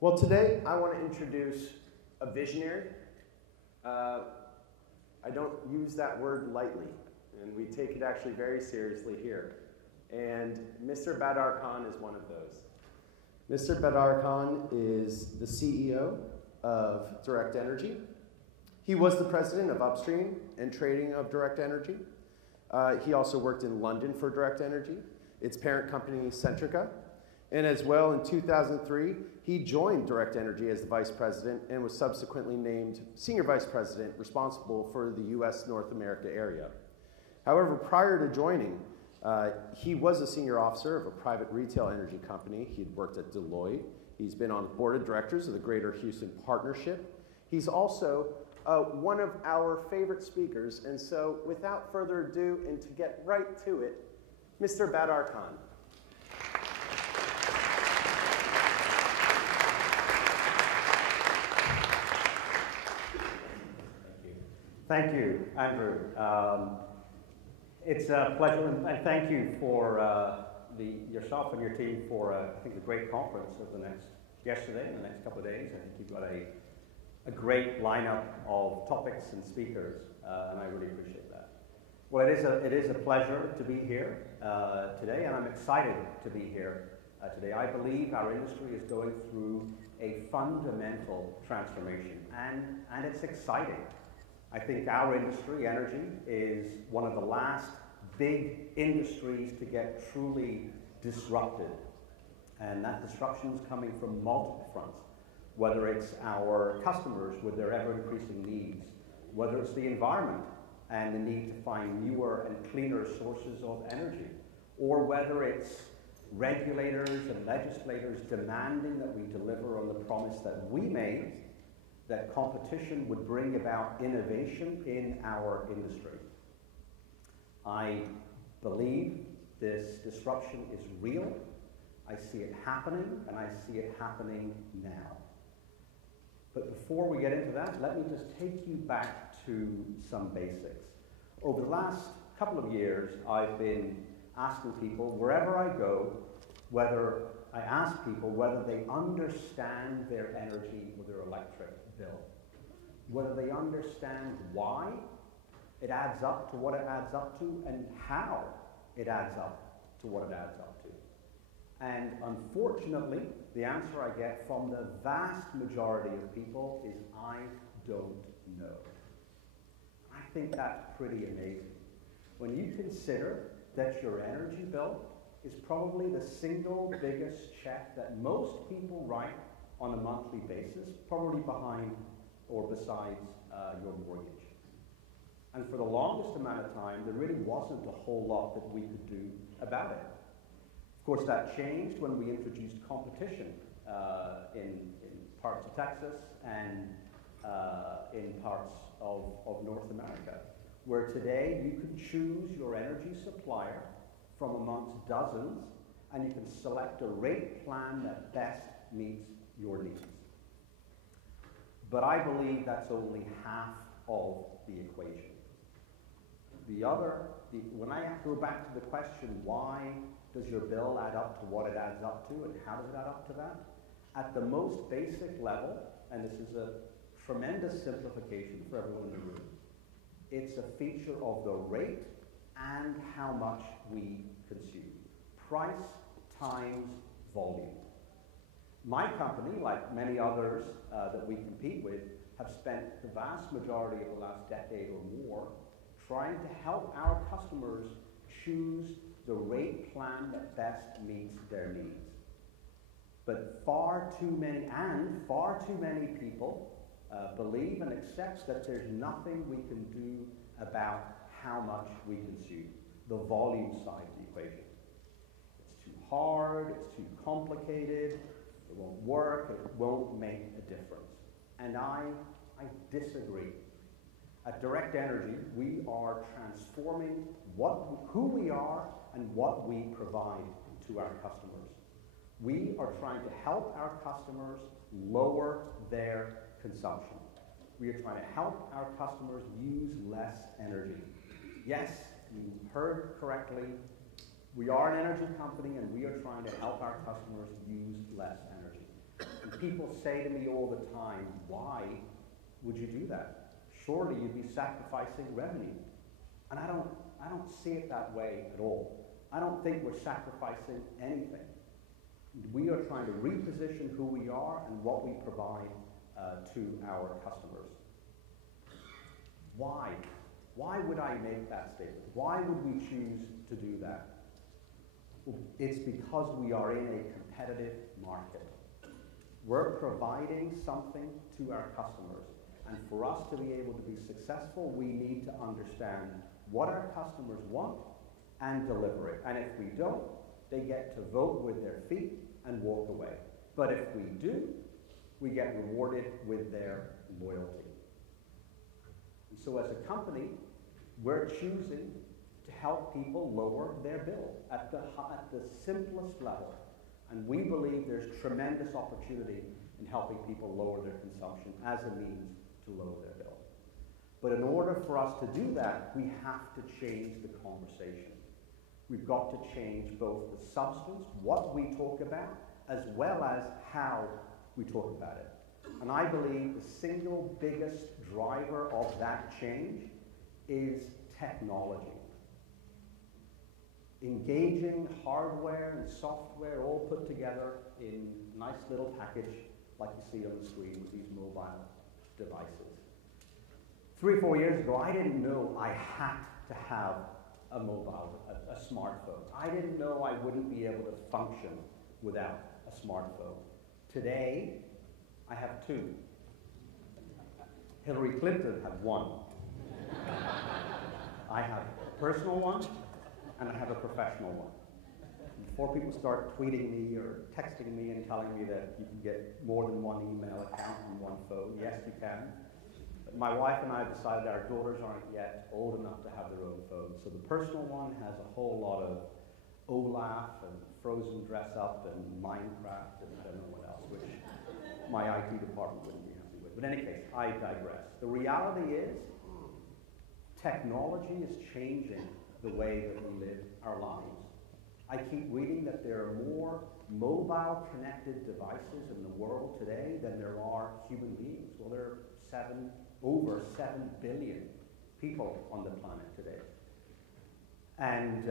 Well, today I want to introduce a visionary. I don't use that word lightly, and we take it actually very seriously here. And Mr. Badar Khan is one of those. Mr. Badar Khan is the CEO of Direct Energy. He was the president of upstream and trading of Direct Energy. He also worked in London for Direct Energy, its parent company Centrica. And as well, in 2003, he joined Direct Energy as the vice president and was subsequently named senior vice president responsible for the US North America area. However, prior to joining, he was a senior officer of a private retail energy company. He'd worked at Deloitte. He's been on the board of directors of the Greater Houston Partnership. He's also one of our favorite speakers. And so without further ado, and to get right to it, Mr. Badar Khan. Thank you, Andrew. It's a pleasure, and thank you for yourself and your team for, I think, a great conference of yesterday and the next couple of days. I think you've got a great lineup of topics and speakers, and I really appreciate that. Well, it is a pleasure to be here today, and I'm excited to be here today. I believe our industry is going through a fundamental transformation, and it's exciting. I think our industry, energy, is one of the last big industries to get truly disrupted. And that disruption is coming from multiple fronts, whether it's our customers with their ever-increasing needs, whether it's the environment and the need to find newer and cleaner sources of energy, or whether it's regulators and legislators demanding that we deliver on the promise that we made that competition would bring about innovation in our industry. I believe this disruption is real. I see it happening, and I see it happening now. But before we get into that, let me just take you back to some basics. Over the last couple of years, I've been asking people, wherever I go, whether they understand their energy or their electric bill, whether they understand why it adds up to what it adds up to, and how it adds up to what it adds up to. And unfortunately, the answer I get from the vast majority of people is, I don't know. I think that's pretty amazing. When you consider that your energy bill is probably the single biggest check that most people write on a monthly basis, probably behind or besides your mortgage. And for the longest amount of time, there really wasn't a whole lot that we could do about it. Of course, that changed when we introduced competition in parts of Texas and in parts of North America, where today you can choose your energy supplier from amongst dozens, and you can select a rate plan that best meets your needs. But I believe that's only half of the equation. When I go back to the question, why does your bill add up to what it adds up to, and how does it add up to that? At the most basic level, and this is a tremendous simplification for everyone in the room, it's a feature of the rate and how much we consume. Price times volume. My company, like many others that we compete with, have spent the vast majority of the last decade or more trying to help our customers choose the rate plan that best meets their needs. But far too many people believe and accept that there's nothing we can do about how much we consume, the volume side of the equation. It's too hard, it's too complicated, it won't work, it won't make a difference. And I disagree. At Direct Energy, we are transforming who we are and what we provide to our customers. We are trying to help our customers lower their consumption. We are trying to help our customers use less energy. Yes, you heard correctly. We are an energy company, and we are trying to help our customers use less energy. And People say to me all the time, why would you do that? Surely you'd be sacrificing revenue. And I don't see it that way at all. I don't think we're sacrificing anything. We are trying to reposition who we are and what we provide to our customers. Why? Why would I make that statement? Why would we choose to do that? Well, it's because we are in a competitive market. We're providing something to our customers. And for us to be able to be successful, we need to understand what our customers want and deliver it. And if we don't, they get to vote with their feet and walk away. But if we do, we get rewarded with their loyalty. And so as a company, we're choosing to help people lower their bill at the simplest level. And we believe there's tremendous opportunity in helping people lower their consumption as a means to lower their bill. But in order for us to do that, we have to change the conversation. We've got to change both the substance, what we talk about, as well as how we talk about it. And I believe the single biggest driver of that change is technology. Engaging hardware and software all put together in a nice little package like you see on the screen with these mobile devices. 3 or 4 years ago, I didn't know I had to have a smartphone. I didn't know I wouldn't be able to function without a smartphone. Today, I have 2. Hillary Clinton had 1. I have a personal one, and I have a professional one. Before people start tweeting me or texting me and telling me that you can get more than 1 email account on 1 phone, yes, you can. But my wife and I have decided our daughters aren't yet old enough to have their own phones. So the personal one has a whole lot of Olaf and Frozen Dress Up and Minecraft and I don't know what else, which my IT department wouldn't be happy with. But in any case, I digress. The reality is, technology is changing the way that we live our lives. I keep reading that there are more mobile connected devices in the world today than there are human beings. Well, there are over 7 billion people on the planet today. And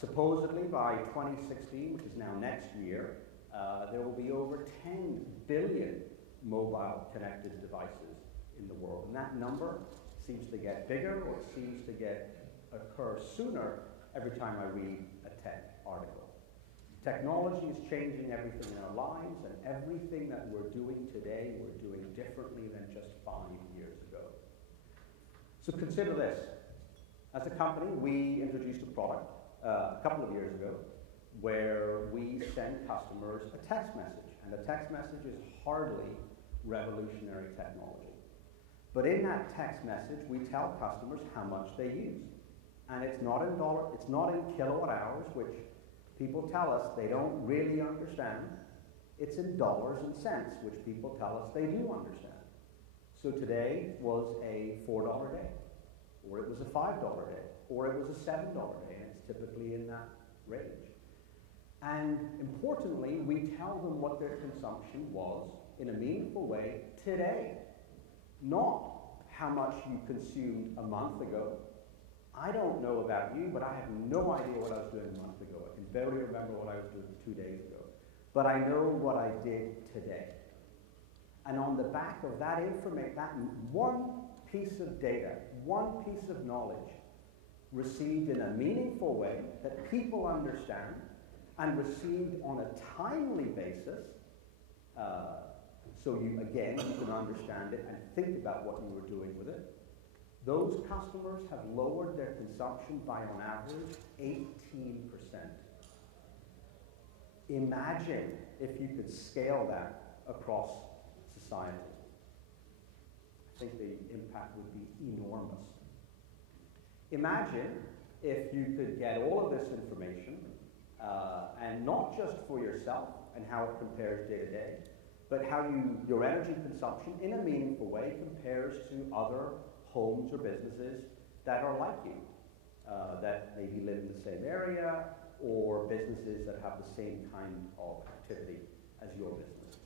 supposedly by 2016, which is now next year, there will be over 10 billion mobile connected devices in the world. And that number seems to get bigger or seems to occur sooner every time I read a tech article. Technology is changing everything in our lives, and everything that we're doing today, we're doing differently than just 5 years ago. So consider this. As a company, we introduced a product a couple of years ago where we send customers a text message. And the text message is hardly revolutionary technology. But in that text message, we tell customers how much they use. And it's not in kilowatt hours, which people tell us they don't really understand. It's in dollars and cents, which people tell us they do understand. So today was a $4 day, or it was a $5 day, or it was a $7 day, and it's typically in that range. And importantly, we tell them what their consumption was in a meaningful way today, not how much you consumed a month ago. I don't know about you, but I have no idea what I was doing a month ago. I can barely remember what I was doing 2 days ago. But I know what I did today. And on the back of that information, that one piece of data, one piece of knowledge, received in a meaningful way that people understand, and received on a timely basis, so you can understand it and think about what you were doing with it. Those customers have lowered their consumption by, on average, 18%. Imagine if you could scale that across society. I think the impact would be enormous. Imagine if you could get all of this information, and not just for yourself and how it compares day to day, but how your energy consumption in a meaningful way compares to other homes or businesses that are like you, that maybe live in the same area, or businesses that have the same kind of activity as your business.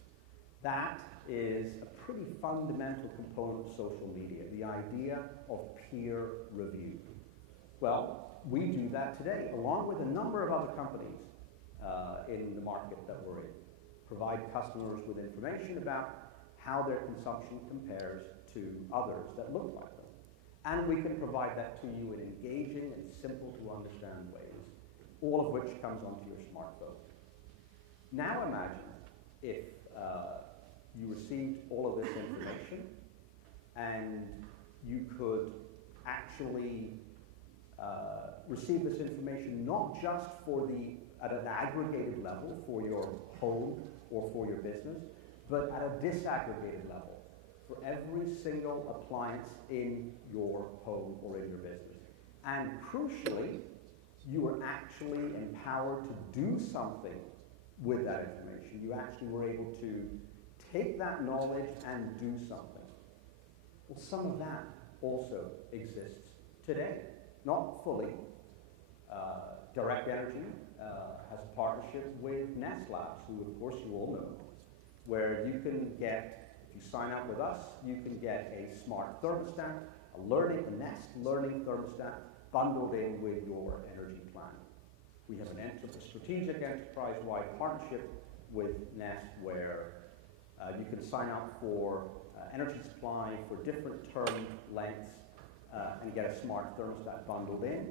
That is a pretty fundamental component of social media, the idea of peer review. Well, we do that today, along with a number of other companies in the market that we're in. Provide customers with information about how their consumption compares to others that look like them. And we can provide that to you in engaging and simple to understand ways, all of which comes onto your smartphone. Now imagine if you received all of this information and you could actually receive this information not just at an aggregated level for your home or for your business, but at a disaggregated level for every single appliance in your home or in your business. And crucially, you are actually empowered to do something with that information. You actually were able to take that knowledge and do something. Well, some of that also exists today. Not fully. Direct Energy has a partnership with Nest Labs, who of course you all know, where you can get, if you sign up with us, you can get a smart thermostat, a Nest learning thermostat bundled in with your energy plan. We have a strategic enterprise-wide partnership with Nest where you can sign up for energy supply for different term lengths and get a smart thermostat bundled in.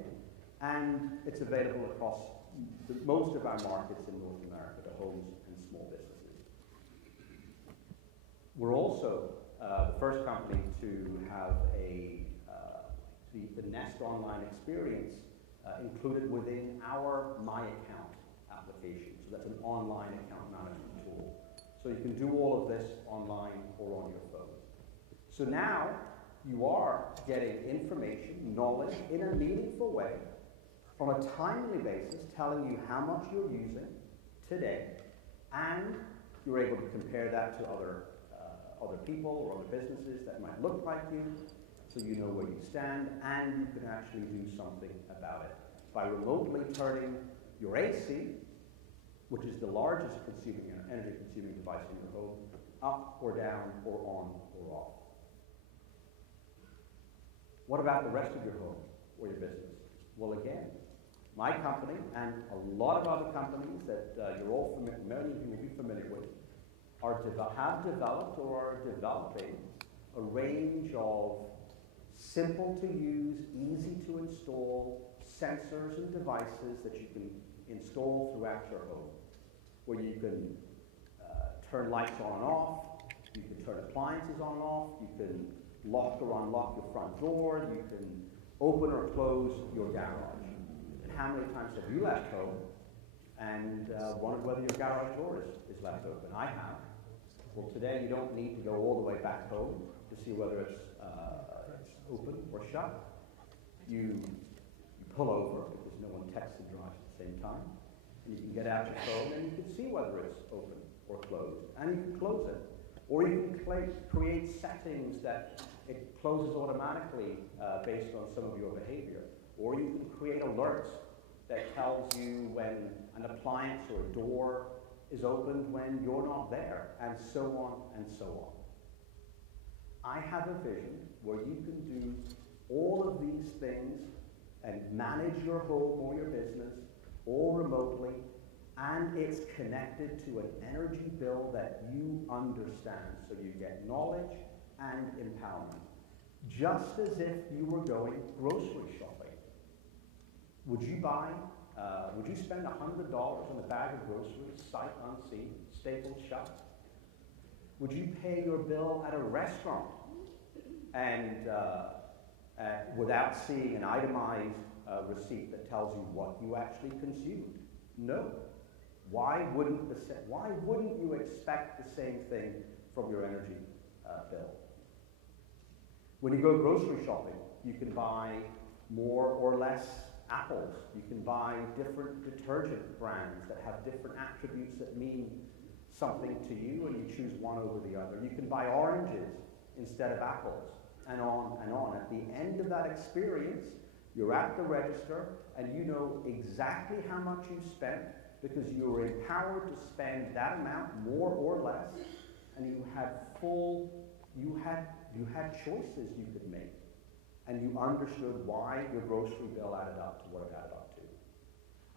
And it's available across most of our markets in North America to homes and small businesses. We're also the first company to have the Nest online experience included within our My Account application. So that's an online account management tool. So you can do all of this online or on your phone. So now you are getting information, knowledge in a meaningful way on a timely basis, telling you how much you're using today, and you're able to compare that to other people or other businesses that might look like you, so you know where you stand, and you can actually do something about it by remotely turning your AC, which is the largest energy-consuming device in your home, up or down or on or off. What about the rest of your home or your business? Well, again, my company and a lot of other companies that many of you will be familiar with have developed or are developing a range of simple to use, easy to install sensors and devices that you can install throughout your home, where you can turn lights on and off, you can turn appliances on and off, you can lock or unlock your front door, you can open or close your garage. And how many times have you left home and wondered whether your garage door is left open? I have. Well, today you don't need to go all the way back home to see whether it's open or shut. You pull over because no one texts and drives at the same time. And you can get out your phone and you can see whether it's open or closed. And you can close it. Or you can create settings that it closes automatically based on some of your behavior. Or you can create alerts that tells you when an appliance or a door is opened when you're not there, and so on and so on. I have a vision where you can do all of these things and manage your home or your business all remotely, and it's connected to an energy bill that you understand. So you get knowledge and empowerment, just as if you were going grocery shopping. Would you spend $100 on a bag of groceries, sight unseen, stapled shut? Would you pay your bill at a restaurant and without seeing an itemized receipt that tells you what you actually consumed? No. Why wouldn't you expect the same thing from your energy bill? When you go grocery shopping, you can buy more or less apples. You can buy different detergent brands that have different attributes that mean something to you, and you choose one over the other. You can buy oranges instead of apples, and on and on. At the end of that experience, you're at the register, and you know exactly how much you spent because you were empowered to spend that amount, more or less, and you had choices you could make, and you understood why your grocery bill added up to what it added up to.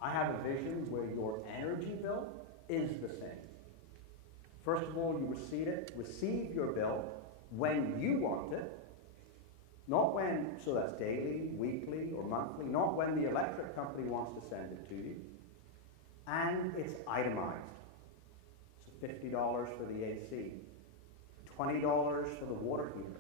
I have a vision where your energy bill is the same. First of all, you receive your bill when you want it, not when, so that's daily, weekly, or monthly, not when the electric company wants to send it to you, and it's itemized. So $50 for the AC, $20 for the water heater,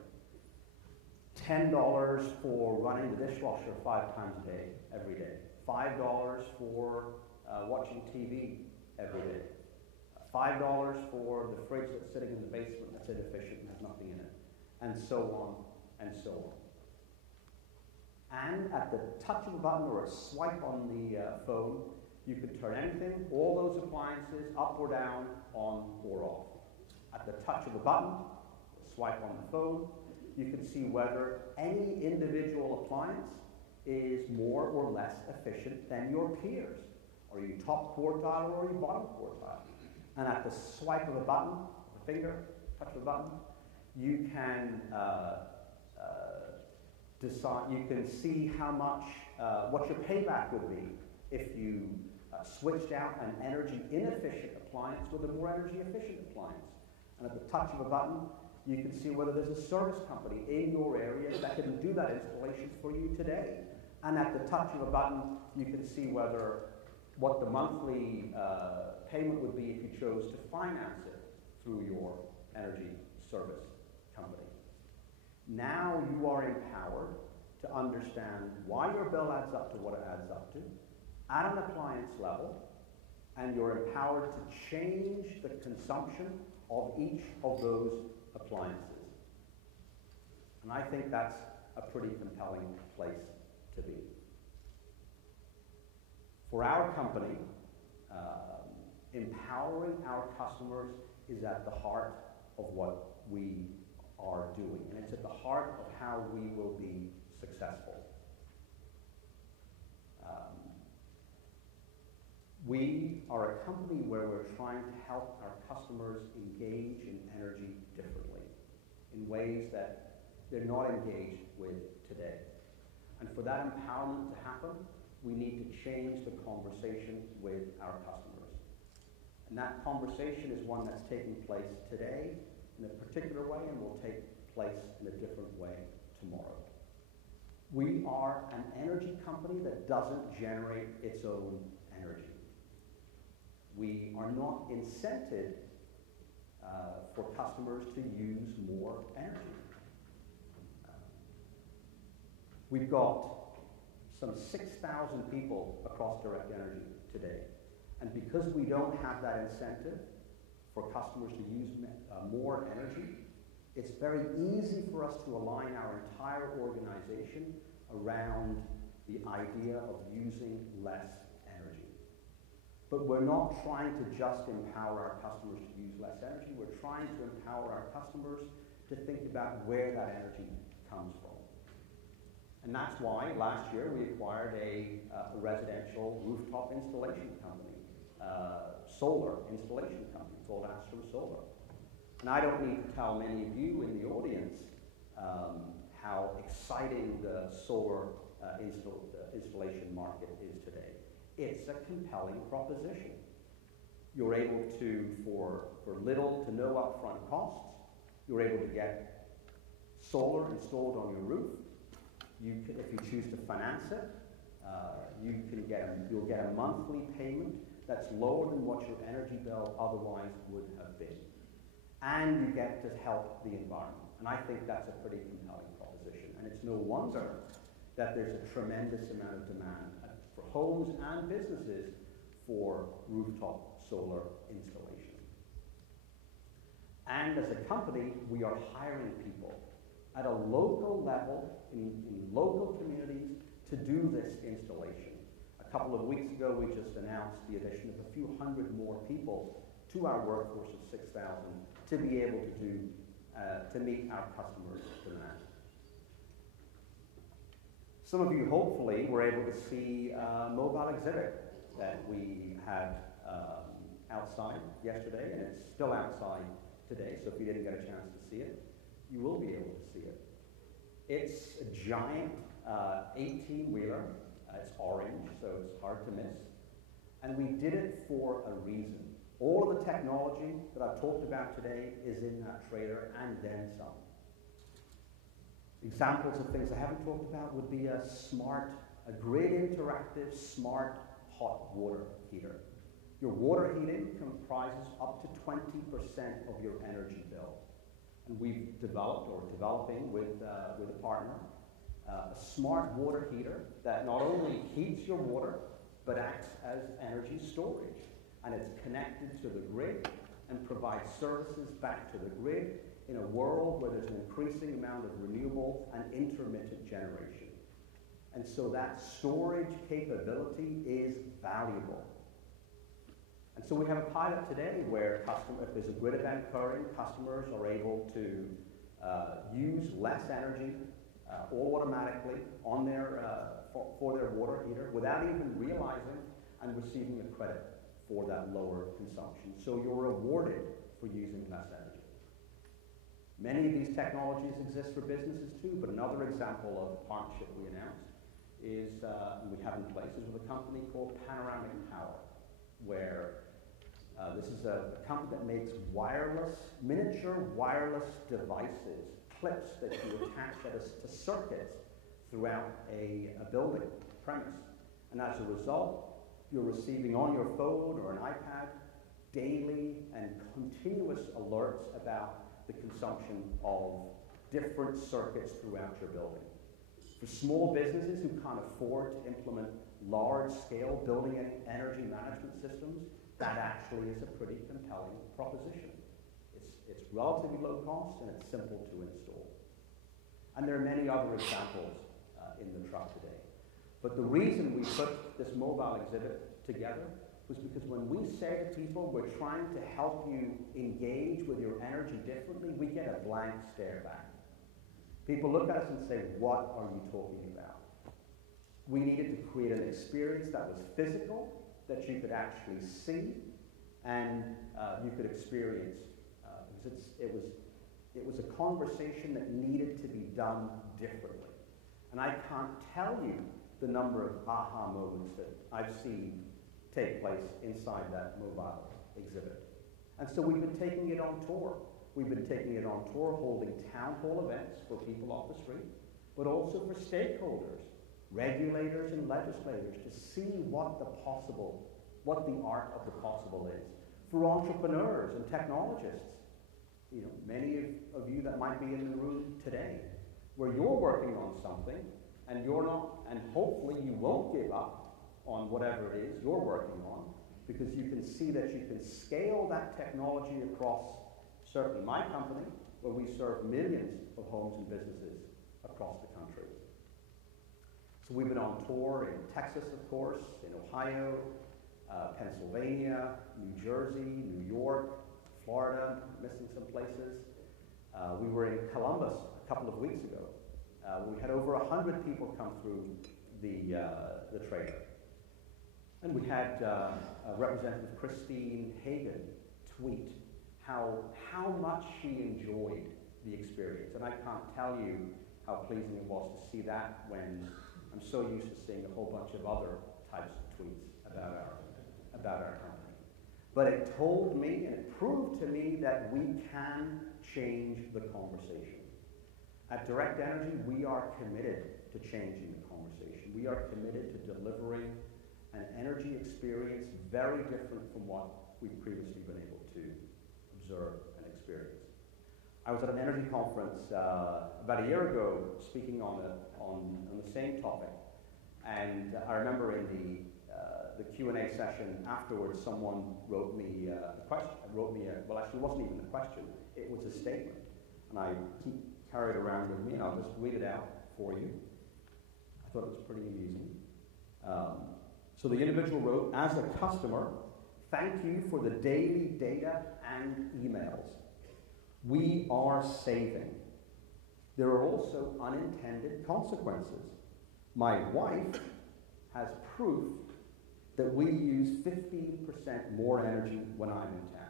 $10 for running the dishwasher 5 times a day, every day, $5 for watching TV every day, $5 for the fridge that's sitting in the basement that's inefficient and has nothing in it, and so on and so on. And at the touch of a button or a swipe on the phone, you can turn anything, all those appliances, up or down, on or off. At the touch of a button, a swipe on the phone, you can see whether any individual appliance is more or less efficient than your peers. Are you top quartile or are you bottom quartile? And at the swipe of a button, a finger, touch of a button, you can decide, you can see how much, what your payback would be if you switched out an energy inefficient appliance with a more energy efficient appliance. And at the touch of a button, you can see whether there's a service company in your area that can do that installation for you today. And at the touch of a button, you can see what the monthly payment would be if you chose to finance it through your energy service company. Now you are empowered to understand why your bill adds up to what it adds up to at an appliance level, and you're empowered to change the consumption of each of those appliances. And I think that's a pretty compelling place to be. For our company, empowering our customers is at the heart of what we are doing, and it's at the heart of how we will be successful. We are a company where we're trying to help our customers engage in energy differently, in ways that they're not engaged with today. And for that empowerment to happen, we need to change the conversation with our customers. And that conversation is one that's taking place today in a particular way and will take place in a different way tomorrow. We are an energy company that doesn't generate its own energy. We are not incented for customers to use more energy. We've got some 6,000 people across Direct Energy today. And because we don't have that incentive for customers to use more energy, it's very easy for us to align our entire organization around the idea of using less energy. But we're not trying to just empower our customers to use less energy. We're trying to empower our customers to think about where that energy comes from. And that's why last year we acquired a residential rooftop installation company, solar installation company called Astro Solar. And I don't need to tell many of you in the audience how exciting the solar installation market is today. It's a compelling proposition. You're able to, for little to no upfront costs, you're able to get solar installed on your roof. If you choose to finance it, you'll get a monthly payment that's lower than what your energy bill otherwise would have been. And you get to help the environment. And I think that's a pretty compelling proposition. And it's no wonder that there's a tremendous amount of demand for homes and businesses for rooftop solar installation. And as a company, we are hiring people at a local level, in local communities, to do this installation. A couple of weeks ago, we just announced the addition of a few hundred more people to our workforce of 6,000 to be able to meet our customers' demand. Some of you, hopefully, were able to see a mobile exhibit that we had outside yesterday, and it's still outside today, so if you didn't get a chance to see it, you will be able to see it. It's a giant 18-wheeler. It's orange, so it's hard to miss. And we did it for a reason. All of the technology that I've talked about today is in that trailer and then some. Examples of things I haven't talked about would be a grid interactive smart hot water heater. Your water heating comprises up to 20% of your energy bill. And we've developed, or developing with a partner, a smart water heater that not only heats your water, but acts as energy storage. And it's connected to the grid and provides services back to the grid in a world where there's an increasing amount of renewable and intermittent generation. And so that storage capability is valuable. And so we have a pilot today where if there's a grid event occurring, customers are able to use less energy all automatically on for their water heater without even realizing and receiving a credit for that lower consumption. So you're rewarded for using less energy. Many of these technologies exist for businesses too, but another example of a partnership we announced is, and we have in place, is with a company called Panoramic Power, where this is a company that makes miniature wireless devices, clips that you attach to circuits throughout a building, premise. And as a result, you're receiving on your phone or an iPad daily and continuous alerts about the consumption of different circuits throughout your building. For small businesses who can't afford to implement large-scale building and energy management systems, that actually is a pretty compelling proposition. It's relatively low cost and it's simple to install. And there are many other examples in the truck today. But the reason we put this mobile exhibit together was because when we say to people, we're trying to help you engage with your energy differently, we get a blank stare back. People look at us and say, what are you talking about? We needed to create an experience that was physical, that you could actually see, and you could experience. Because it was a conversation that needed to be done differently. And I can't tell you the number of aha moments that I've seen take place inside that mobile exhibit. And so we've been taking it on tour. We've been taking it on tour, holding town hall events for people off the street, but also for stakeholders, regulators and legislators, to see what the art of the possible is. For entrepreneurs and technologists, many of you that might be in the room today, where you're working on something and you're not, and hopefully you won't give up on whatever it is you're working on, because you can see that you can scale that technology across, certainly my company, where we serve millions of homes and businesses across the country. So we've been on tour in Texas, of course, in Ohio, Pennsylvania, New Jersey, New York, Florida, missing some places. We were in Columbus a couple of weeks ago. We had over 100 people come through the trailer. And we had Representative Christine Hagan tweet how much she enjoyed the experience. And I can't tell you how pleasing it was to see that when I'm so used to seeing a whole bunch of other types of tweets about our company. But it told me and it proved to me that we can change the conversation. At Direct Energy, we are committed to changing the conversation. We are committed to delivering an energy experience very different from what we've previously been able to observe and experience. I was at an energy conference about a year ago speaking on the same topic, and I remember in the Q&A session afterwards, someone wrote me a question. Well, actually, it wasn't even a question. It was a statement, and I keep carried around with me, and I'll just read it out for you. I thought it was pretty amusing. So the individual wrote, "As a customer, thank you for the daily data and emails. We are saving. There are also unintended consequences. My wife has proof that we use 15% more energy when I'm in town."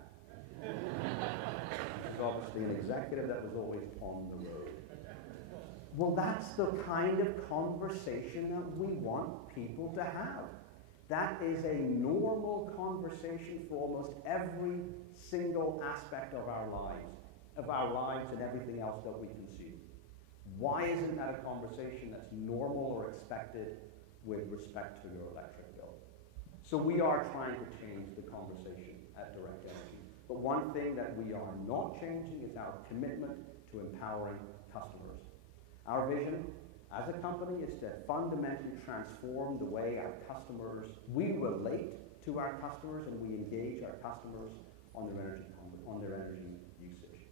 honestly, an executive that was always on the road. Well, that's the kind of conversation that we want people to have. That is a normal conversation for almost every single aspect of our lives and everything else that we consume. Why isn't that a conversation that's normal or expected with respect to your electric bill? So we are trying to change the conversation at Direct Energy. But one thing that we are not changing is our commitment to empowering customers. Our vision as a company is to fundamentally transform the way we relate to our customers and we engage our customers on their energy usage.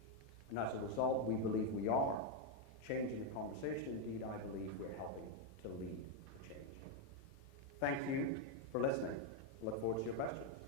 And as a result, we believe we are changing the conversation. Indeed, I believe we're helping to lead the change. Thank you for listening. Look forward to your questions.